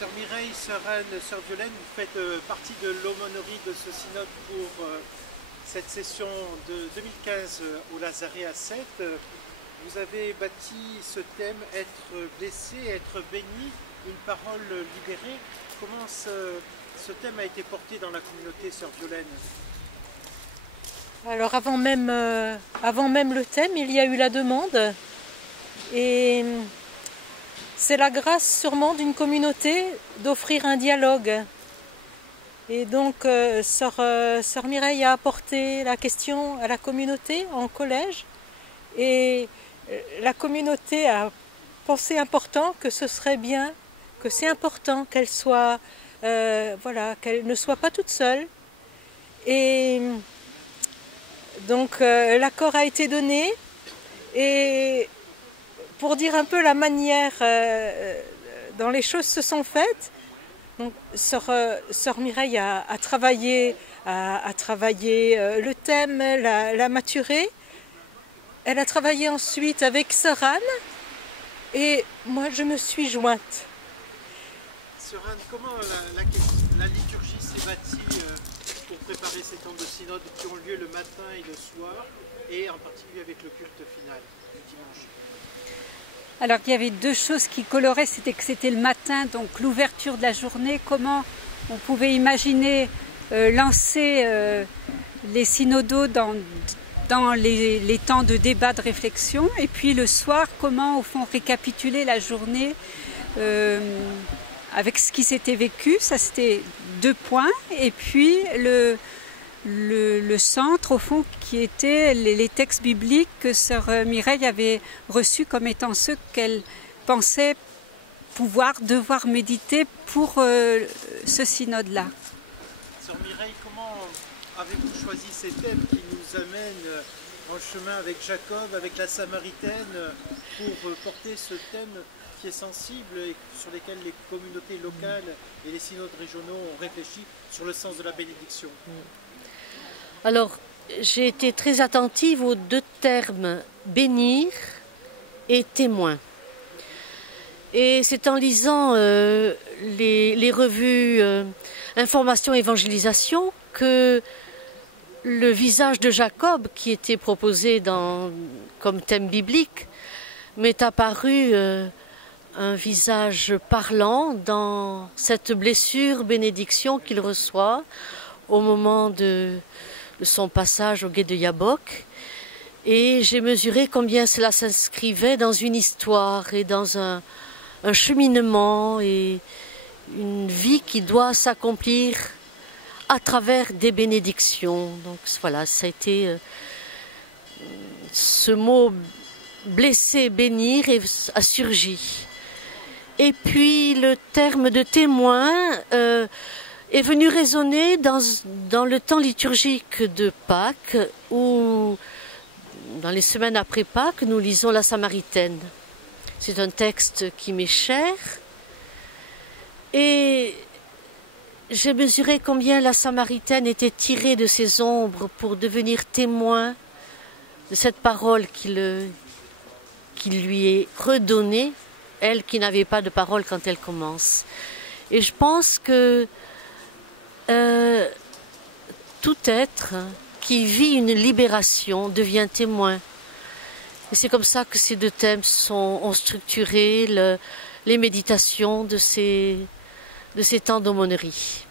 Sœur Mireille, Sœur Anne, Sœur Violaine, vous faites partie de l'aumônerie de ce synode pour cette session de 2015 au Lazaret à Sète. Vous avez bâti ce thème « Être blessé, être béni, une parole libérée ». Comment ce thème a été porté dans la communauté, Sœur Violaine? Alors avant même le thème, il y a eu la demande. Et c'est la grâce sûrement d'une communauté d'offrir un dialogue. Et donc Sœur Mireille a apporté la question à la communauté en collège. Et la communauté a pensé important que ce serait bien, que c'est important qu'elle soit, qu'elle ne soit pas toute seule. Et donc l'accord a été donné. Et pour dire un peu la manière dont les choses se sont faites, donc Sœur Mireille a travaillé le thème, l'a maturé. Elle a travaillé ensuite avec Sœur Anne et moi je me suis jointe. Sœur Anne, comment la liturgie s'est bâtie pour préparer ces temps de synode qui ont lieu le matin et le soir, et en particulier avec le culte final du dimanche? Alors il y avait deux choses qui coloraient, c'était que c'était le matin, donc l'ouverture de la journée, comment on pouvait imaginer lancer les synodaux dans les temps de débat, de réflexion, et puis le soir, comment au fond récapituler la journée avec ce qui s'était vécu. Ça c'était deux points, et puis le centre au fond qui était les textes bibliques que Sœur Mireille avait reçus comme étant ceux qu'elle pensait devoir méditer pour ce synode-là. Sœur Mireille, comment avez-vous choisi ces thèmes qui nous amènent en chemin avec Jacob, avec la Samaritaine, pour porter ce thème qui est sensible et sur lesquels les communautés locales et les synodes régionaux ont réfléchi sur le sens de la bénédiction? Alors, j'ai été très attentive aux deux termes « bénir » et « témoin ». Et c'est en lisant les revues Information Évangélisation que le visage de Jacob, qui était proposé comme thème biblique, m'est apparu un visage parlant dans cette blessure bénédiction qu'il reçoit au moment de son passage au gué de Yabok. Et j'ai mesuré combien cela s'inscrivait dans une histoire et dans un cheminement et une vie qui doit s'accomplir à travers des bénédictions. Donc voilà, ça a été ce mot blessé, bénir a surgi. Et puis le terme de témoin est venu résonner dans le temps liturgique de Pâques, où dans les semaines après Pâques, nous lisons la Samaritaine. C'est un texte qui m'est cher, et j'ai mesuré combien la Samaritaine était tirée de ses ombres pour devenir témoin de cette parole qui lui est redonnée, elle qui n'avait pas de parole quand elle commence. Et je pense que tout être qui vit une libération devient témoin. Et c'est comme ça que ces deux thèmes ont structuré les méditations de ces temps d'aumônerie.